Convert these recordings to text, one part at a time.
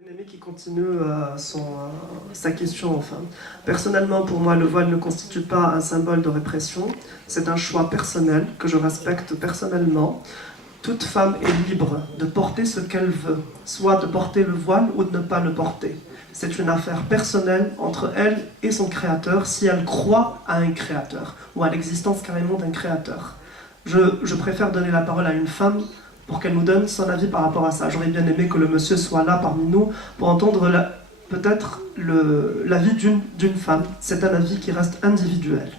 Aimé qui continue sa question, enfin. Personnellement, pour moi, le voile ne constitue pas un symbole de répression. C'est un choix personnel que je respecte personnellement. Toute femme est libre de porter ce qu'elle veut, soit de porter le voile ou de ne pas le porter. C'est une affaire personnelle entre elle et son créateur, si elle croit à un créateur, ou à l'existence carrément d'un créateur. Je préfère donner la parole à une femme pour qu'elle nous donne son avis par rapport à ça. J'aurais bien aimé que le monsieur soit là parmi nous pour entendre peut-être l'avis d'une femme. C'est un avis qui reste individuel.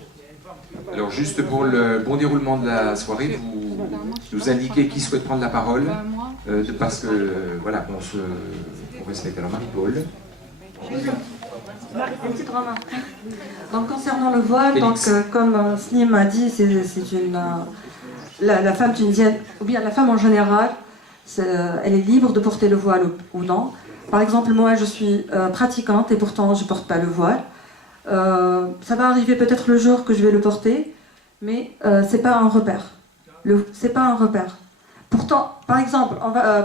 Alors juste pour le bon déroulement de la soirée, vous nous indiquez qui souhaite prendre la parole, parce que voilà, on respecte. Alors Marie-Paul. Une petite remarque. Donc concernant le voile, donc, comme Slim a dit, c'est une la femme tunisienne, ou bien la femme en général, elle est libre de porter le voile ou non. Par exemple, moi je suis pratiquante et pourtant je ne porte pas le voile. Ça va arriver peut-être le jour que je vais le porter, mais c'est pas un repère. C'est pas un repère. Pourtant, par exemple,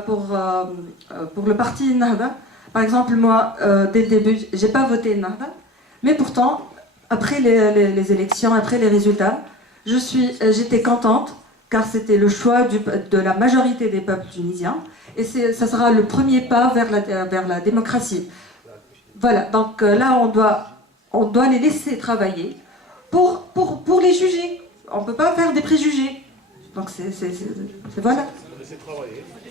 pour le parti Nahda, par exemple, moi, dès le début, j'ai pas voté Nahda, mais pourtant, après les élections, après les résultats, j'étais contente, car c'était le choix de la majorité des peuples tunisiens, et ça sera le premier pas vers la démocratie. Voilà, donc là, on doit les laisser travailler pour les juger. On ne peut pas faire des préjugés. Donc voilà.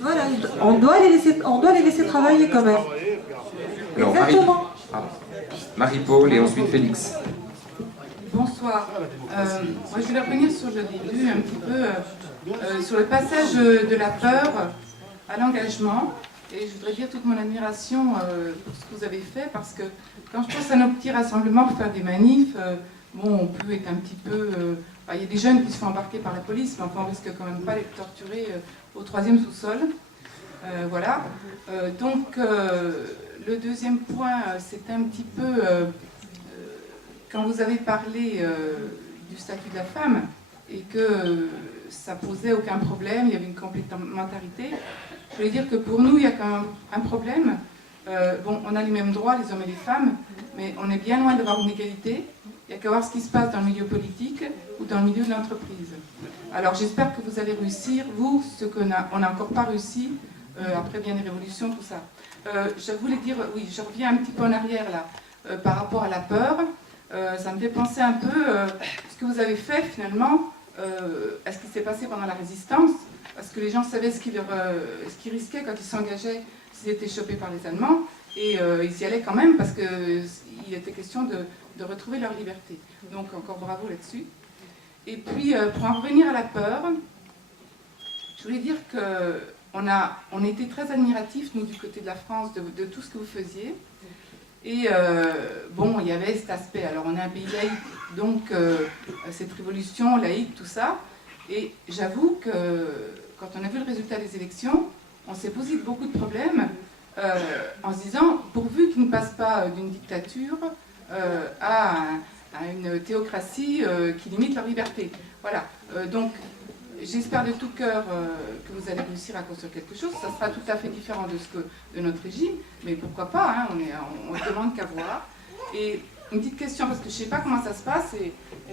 Voilà, on doit les laisser travailler quand même. Alors, exactement. Marie-Paul et ensuite Félix. Bonsoir. Moi, je voulais revenir sur le début, un petit peu sur le passage de la peur à l'engagement. Et je voudrais dire toute mon admiration pour ce que vous avez fait, parce que quand je pense à nos petits rassemblements pour faire des manifs, bon, on peut être un petit peu... il y a des jeunes qui se font embarquer par la police, mais enfin, on risque quand même pas d'être torturés au 3e sous-sol. Voilà. Donc, le deuxième point, c'est un petit peu... quand vous avez parlé du statut de la femme, et que ça posait aucun problème, il y avait une complémentarité, je voulais dire que pour nous, il y a quand même un problème. Bon, on a les mêmes droits, les hommes et les femmes, mais on est bien loin d'avoir une égalité. Il n'y a qu'à voir ce qui se passe dans le milieu politique ou dans le milieu de l'entreprise. Alors j'espère que vous allez réussir, vous, ce qu'on n'a encore pas réussi, après bien les révolutions, tout ça. Je voulais dire, oui, je reviens un petit peu en arrière là, par rapport à la peur. Ça me fait penser un peu ce que vous avez fait finalement, à ce qui s'est passé pendant la résistance, parce que les gens savaient ce qu'ils risquaient quand ils s'engageaient s'ils étaient chopés par les Allemands, et ils y allaient quand même parce qu'il était question de retrouver leur liberté. Donc encore bravo là-dessus. Et puis pour en revenir à la peur, je voulais dire qu'on était très admiratifs, nous, du côté de la France, de tout ce que vous faisiez. Et bon, il y avait cet aspect, alors on est un pays laïque, donc cette révolution laïque, tout ça, et j'avoue que quand on a vu le résultat des élections, on s'est posé beaucoup de problèmes en se disant, pourvu qu'ils ne passent pas d'une dictature à une théocratie qui limite leur liberté. Voilà, donc j'espère de tout cœur que vous allez réussir à construire quelque chose. Ça sera tout à fait différent de notre régime, mais pourquoi pas, hein, on ne demande qu'à voir. Et une petite question, parce que je ne sais pas comment ça se passe, et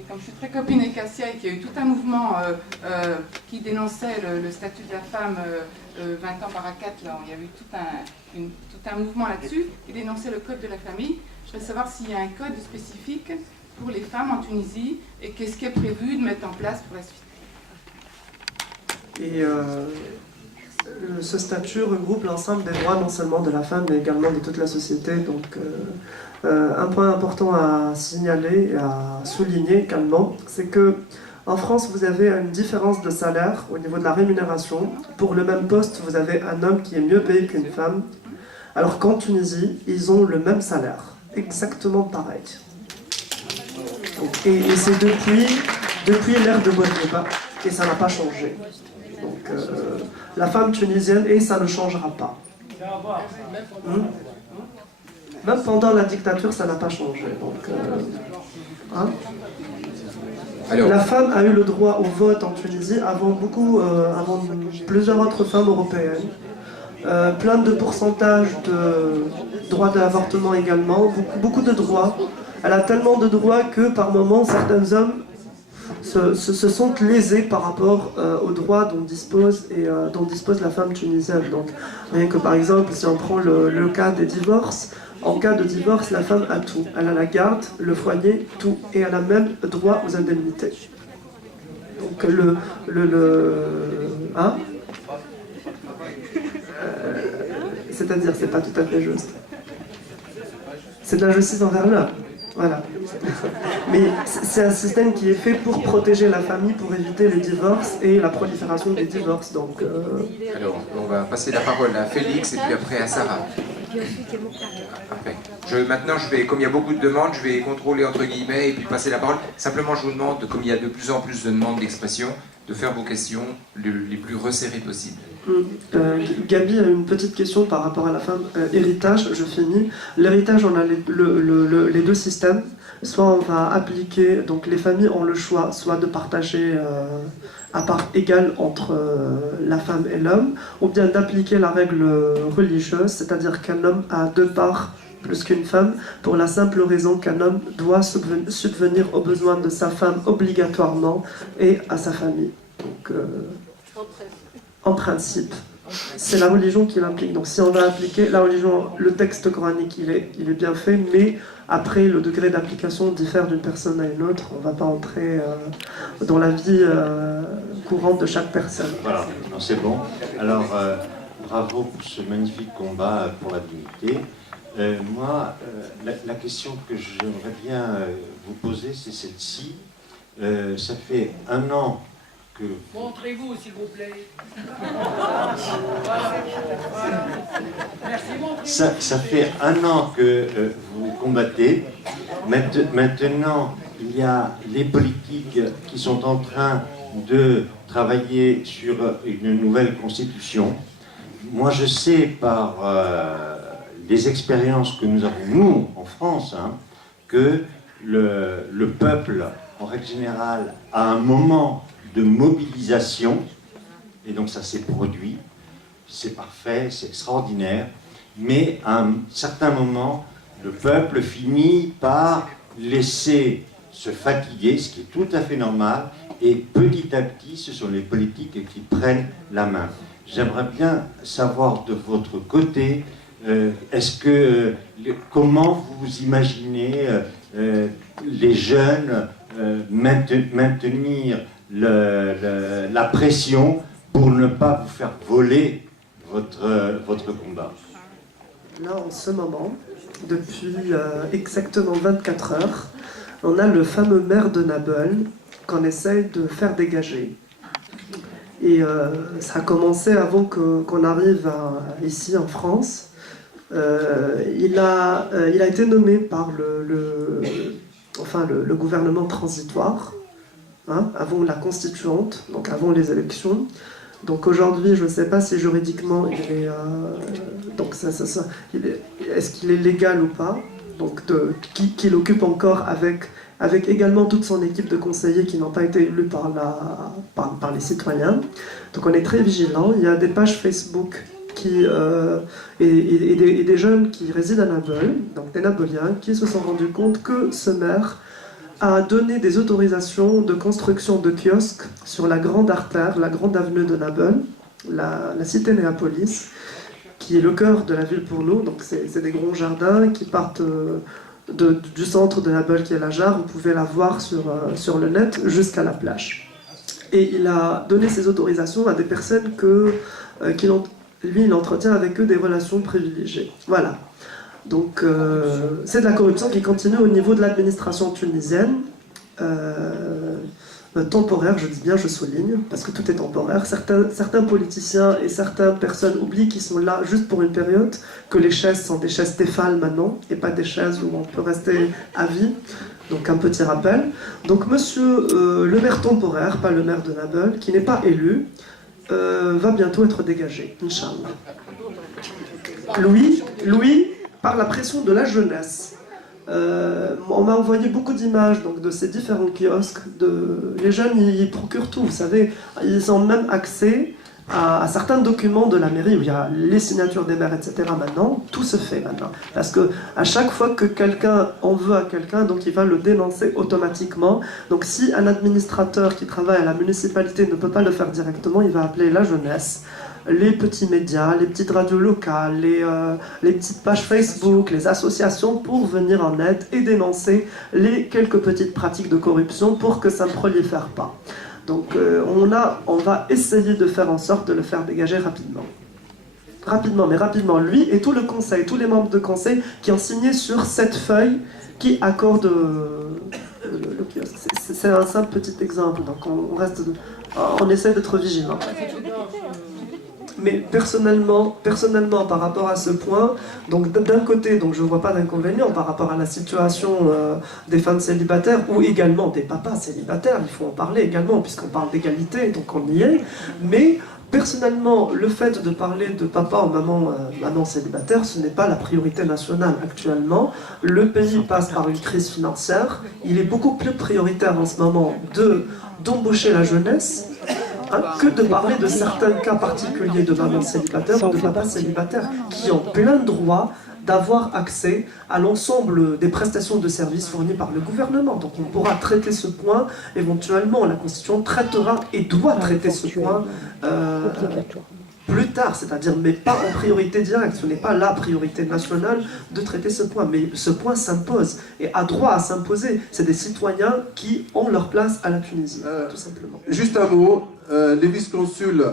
comme je suis très copine avec Cassia et qu'il y a eu tout un mouvement qui dénonçait le statut de la femme 20 ans par A4, là, il y avait eu tout un mouvement là-dessus, qui dénonçait le code de la famille. Je voudrais savoir s'il y a un code spécifique pour les femmes en Tunisie, et qu'est-ce qui est prévu de mettre en place pour la suite. Et ce statut regroupe l'ensemble des droits non seulement de la femme, mais également de toute la société. Donc, un point important à signaler et à souligner également, c'est que en France, vous avez une différence de salaire au niveau de la rémunération. Pour le même poste, vous avez un homme qui est mieux payé qu'une femme, alors qu'en Tunisie, ils ont le même salaire, exactement pareil. Donc, et c'est depuis l'ère de Bouteflika, et ça n'a pas changé. Donc, la femme tunisienne, et ça ne changera pas. Même pendant la dictature, ça n'a pas changé. Donc, la femme a eu le droit au vote en Tunisie avant plusieurs autres femmes européennes. plein de pourcentages de droits de l'avortement également, beaucoup de droits. Elle a tellement de droits que par moments certains hommes se sont lésés par rapport aux droits dont dispose la femme tunisienne. Donc rien que par exemple si on prend le cas des divorces, en cas de divorce la femme a tout. Elle a la garde, le foyer, tout, et elle a même droit aux indemnités. Donc hein? C'est-à-dire, c'est pas tout à fait juste. C'est de l'injustice envers l'homme. Voilà. Mais c'est un système qui est fait pour protéger la famille, pour éviter les divorces et la prolifération des divorces. Donc, Alors, on va passer la parole à Félix et puis après à Sarah. Après. Maintenant, comme il y a beaucoup de demandes, je vais contrôler entre guillemets et puis passer la parole. Simplement, je vous demande, comme il y a de plus en plus de demandes d'expression, de faire vos questions les plus resserrées possibles. Gabi a une petite question par rapport à la femme. Héritage, je finis. L'héritage, on a les deux systèmes. Soit on va appliquer, donc les familles ont le choix, soit de partager à part égale entre la femme et l'homme, ou bien d'appliquer la règle religieuse, c'est-à-dire qu'un homme a deux parts plus qu'une femme, pour la simple raison qu'un homme doit subvenir aux besoins de sa femme obligatoirement et à sa famille. Donc, en principe, c'est la religion qui l'implique. Donc si on va appliquer la religion, le texte coranique, il est bien fait, mais après, le degré d'application diffère d'une personne à une autre. On ne va pas entrer dans la vie courante de chaque personne. Voilà, c'est bon. Alors, bravo pour ce magnifique combat pour la dignité. Moi, la question que j'aimerais bien vous poser, c'est celle-ci. Ça fait 1 an que... Montrez-vous, s'il vous plaît. Ça fait 1 an que vous combattez. Maintenant, il y a les politiques qui sont en train de travailler sur une nouvelle constitution. Moi, je sais par les expériences que nous avons, nous, en France, que le peuple, en règle générale, à un moment de mobilisation, et donc ça s'est produit, c'est parfait, c'est extraordinaire, mais à un certain moment, le peuple finit par laisser se fatiguer, ce qui est tout à fait normal, et petit à petit, ce sont les politiques qui prennent la main. J'aimerais bien savoir de votre côté, comment vous imaginez les jeunes maintenir la pression pour ne pas vous faire voler votre combat? Là, en ce moment, depuis exactement 24 heures, on a le fameux maire de Nabeul qu'on essaye de faire dégager. Et ça a commencé avant qu'on arrive ici en France. Il a été nommé par le gouvernement transitoire, avant la constituante, donc avant les élections. Donc aujourd'hui, je ne sais pas si juridiquement il est... est-ce qu'il est légal ou pas, donc qu'il occupe encore avec également toute son équipe de conseillers qui n'ont pas été élus par les citoyens. Donc on est très vigilants. Il y a des pages Facebook et des jeunes qui résident à Nabeul, donc des Nabeuliens, qui se sont rendus compte que ce maire a donné des autorisations de construction de kiosques sur la grande artère, la grande avenue de Nabeul, la cité Néapolis, qui est le cœur de la ville pour nous. Donc c'est des grands jardins qui partent du centre de Nabeul, qui est la Jarre. Vous pouvez la voir sur le net, jusqu'à la plage. Et il a donné ces autorisations à des personnes il entretient avec eux des relations privilégiées. Voilà. Donc c'est de la corruption qui continue au niveau de l'administration tunisienne, temporaire, je dis bien, je souligne, parce que tout est temporaire. Certains politiciens et certaines personnes oublient qu'ils sont là juste pour une période, que les chaises sont des chaises Tefal maintenant, et pas des chaises où on peut rester à vie. Donc un petit rappel. Donc monsieur le maire temporaire, pas le maire de Nabeul, qui n'est pas élu, va bientôt être dégagé, Inch'Allah. Louis, par la pression de la jeunesse. On m'a envoyé beaucoup d'images de ces différents kiosques. Les jeunes, ils procurent tout, vous savez. Ils ont même accès à certains documents de la mairie où il y a les signatures des maires, etc. Maintenant, tout se fait maintenant. Parce que à chaque fois que quelqu'un en veut à quelqu'un, donc il va le dénoncer automatiquement. Donc si un administrateur qui travaille à la municipalité ne peut pas le faire directement, il va appeler la jeunesse, les petits médias, les petites radios locales, les petites pages Facebook, les associations pour venir en aide et dénoncer les quelques petites pratiques de corruption pour que ça ne prolifère pas. Donc on va essayer de faire en sorte de le faire dégager rapidement. Rapidement, mais rapidement. Lui et tout le conseil, tous les membres de conseil qui ont signé sur cette feuille qui accorde le kiosque. C'est un simple petit exemple, donc on essaie d'être vigilant. Mais personnellement, par rapport à ce point, donc d'un côté, donc je ne vois pas d'inconvénient par rapport à la situation des femmes célibataires ou également des papas célibataires, il faut en parler également puisqu'on parle d'égalité, donc on y est. Mais personnellement, le fait de parler de papa ou maman célibataire, ce n'est pas la priorité nationale actuellement. Le pays passe par une crise financière. Il est beaucoup plus prioritaire en ce moment d'embaucher la jeunesse que de parler de certains cas particuliers de mamans célibataires ou de papas célibataires qui ont plein de droits d'avoir accès à l'ensemble des prestations de services fournies par le gouvernement. Donc on pourra traiter ce point éventuellement, la Constitution traitera et doit traiter ce point plus tard, c'est-à-dire mais pas en priorité directe, ce n'est pas la priorité nationale de traiter ce point, mais ce point s'impose et a droit à s'imposer. C'est des citoyens qui ont leur place à la Tunisie, tout simplement. Juste un mot, le vice-consul,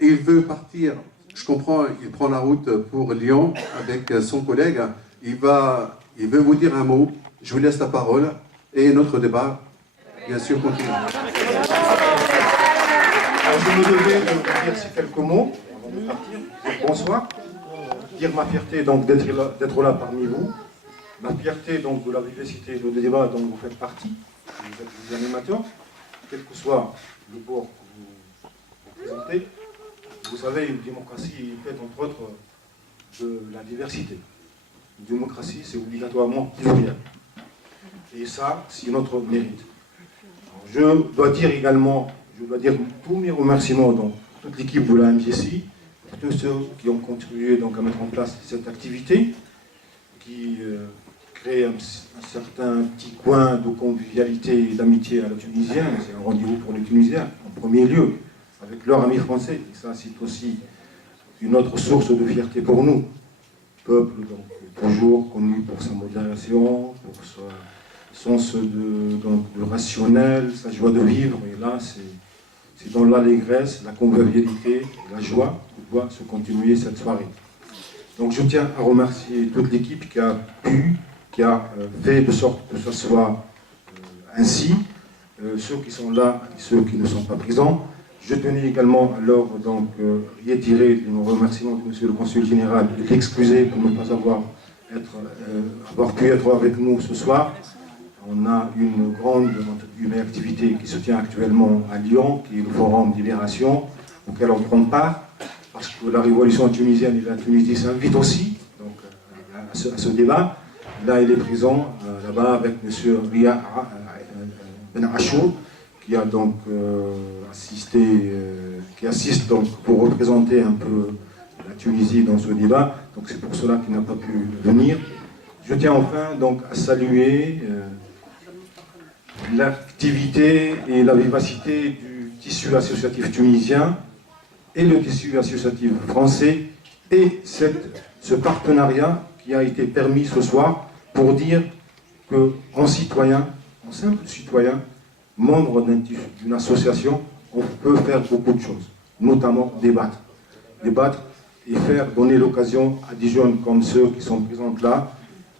il veut partir, je comprends, il prend la route pour Lyon avec son collègue, il veut vous dire un mot, je vous laisse la parole et notre débat, bien sûr, continue. Alors, je me devais de vous dire ces quelques mots avant de partir. Bonsoir. Dire ma fierté donc d'être là parmi vous. Ma fierté donc de la vivacité de débat dont vous faites partie. Vous êtes des animateurs, quel que soit le bord que vous présentez. Vous savez, une démocratie est faite entre autres de la diversité. Une démocratie, c'est obligatoirement pluriel. Et ça, c'est notre mérite. Alors, je dois dire tous mes remerciements donc toute l'équipe de la MJC, tous ceux qui ont contribué donc à mettre en place cette activité, qui crée un certain petit coin de convivialité et d'amitié à la Tunisienne. C'est un rendez-vous pour les Tunisiens, en premier lieu, avec leurs amis français. Et ça, c'est aussi une autre source de fierté pour nous. Peuple donc toujours connu pour sa modération, pour son sens de rationnel, sa joie de vivre. Et là, c'est dans l'allégresse, la convivialité, la joie que doit se continuer cette soirée. Donc je tiens à remercier toute l'équipe qui a fait de sorte que ce soit ainsi, ceux qui sont là et ceux qui ne sont pas présents. Je tenais également à leur réitérer nos remerciements de Monsieur le Consul Général et l'excuser pour ne pas avoir pu être avec nous ce soir. On a une grande activité qui se tient actuellement à Lyon, qui est le Forum Libération, auquel on prend part, parce que la révolution tunisienne et la Tunisie s'invitent aussi donc, à ce débat. Là, il est présent là-bas avec M. Ria Ben Achour, qui a donc qui assiste donc pour représenter un peu la Tunisie dans ce débat. Donc c'est pour cela qu'il n'a pas pu venir. Je tiens enfin donc à saluer l'activité et la vivacité du tissu associatif tunisien et le tissu associatif français et ce partenariat qui a été permis ce soir pour dire qu'en citoyen, en simple citoyen, membre d'une association, on peut faire beaucoup de choses, notamment débattre. Débattre et donner l'occasion à des jeunes comme ceux qui sont présents là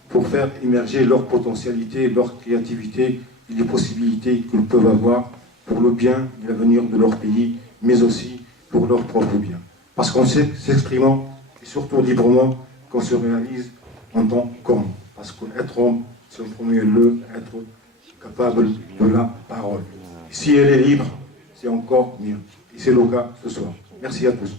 pour faire émerger leur potentialité, leur créativité et les possibilités qu'ils peuvent avoir pour le bien et l'avenir de leur pays, mais aussi pour leur propre bien. Parce qu'on sait s'exprimant et surtout librement qu'on se réalise en tant qu'homme. Parce qu'être homme, c'est en premier lieu être capable de la parole. Et si elle est libre, c'est encore mieux. Et c'est le cas ce soir. Merci à tous.